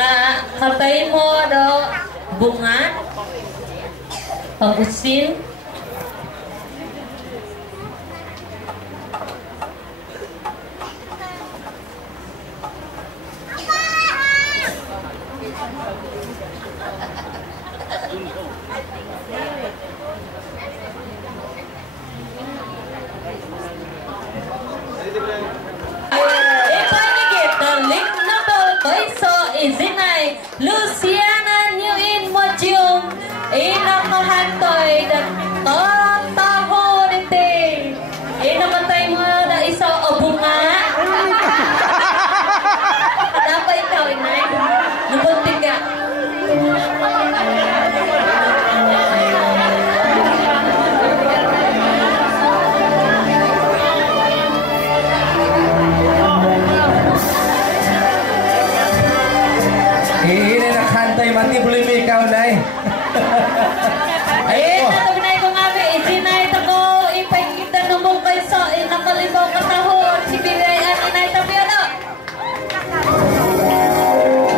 na katay mo do bunga pag-usin izinay Luciana New in Mojung inakahantoy dan taho nite inamatay mo na isa o bunga dapat ikaw inay nabuntig ka mati boleh mikau nai. Ayo. Nato binay ko nga be, isinay tako ipay kita numong kay so nakalibaw ka tahon si Birayan inay tapyo do.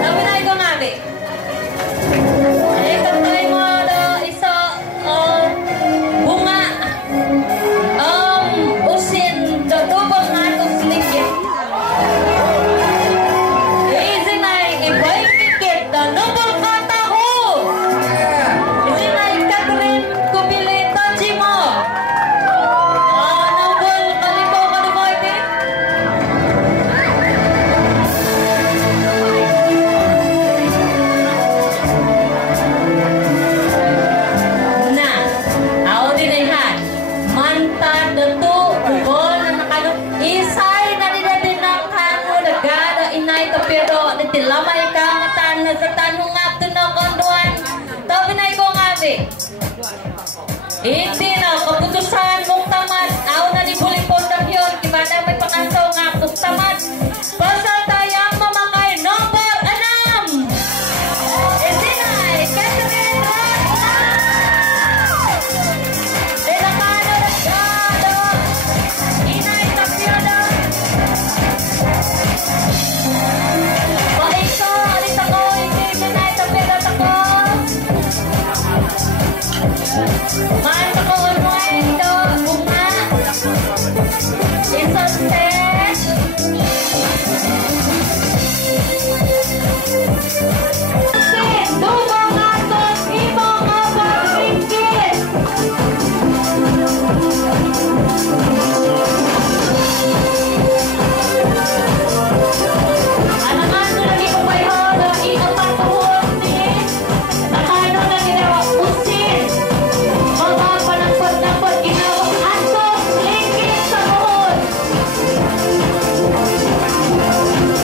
Nato binay ko nga be. Ay katay mo do iso bunga usin do tubong nga usligit. Isinay ipay kita numong isay na nila dinang kano nagada inay tapiro lamay ka matan na sa tanungan